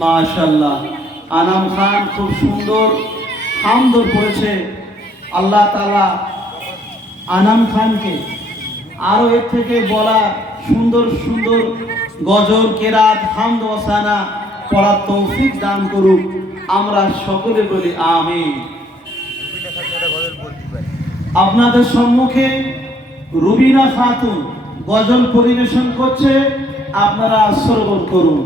মাশাআল্লাহ, আনাম খান খুব সুন্দর হামদ করেছে। আল্লাহ তাআলা আনাম খানকে আরো এর থেকে বলা সুন্দর সুন্দর গজল, কেরাত, হামদ ওয়াসানা পড়ার তৌফিক দান করুক। আমরা সকলে বলি আমিন। আপনাদের সম্মুখে রুবিনা খাতুন গজল পরিবেশন করছে, আপনারা শ্রবণ করুন।